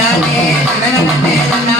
na na na na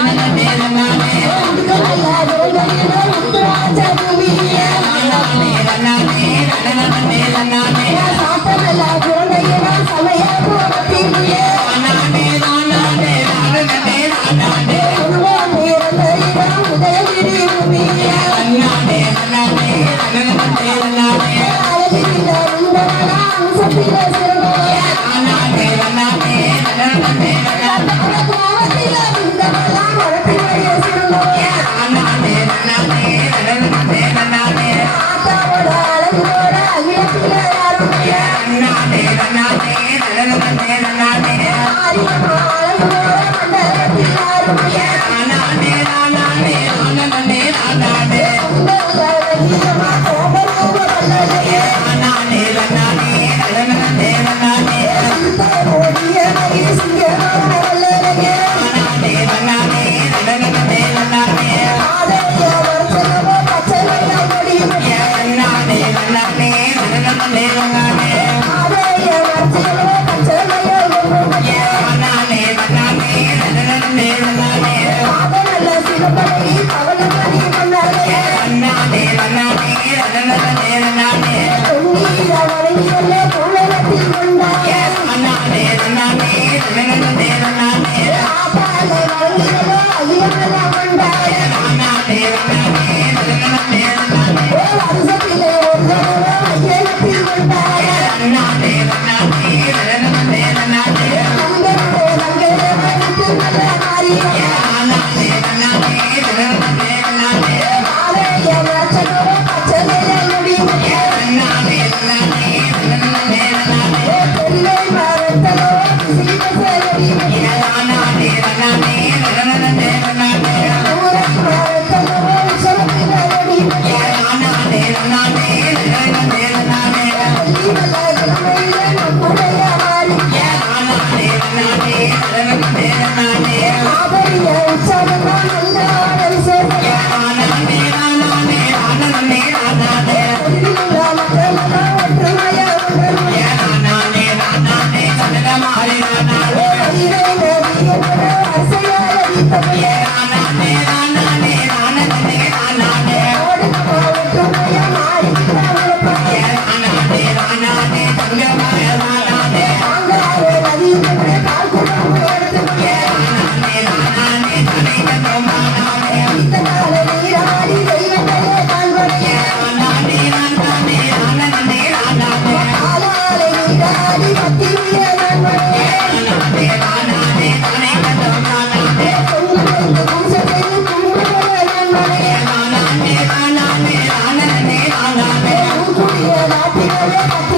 Yeah. Yeah. அண்ணாடே அண்ணாடே அண்ணாடே அண்ணாடே ஆபாலே வளையலே ஐயனே I'm I'm not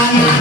I'm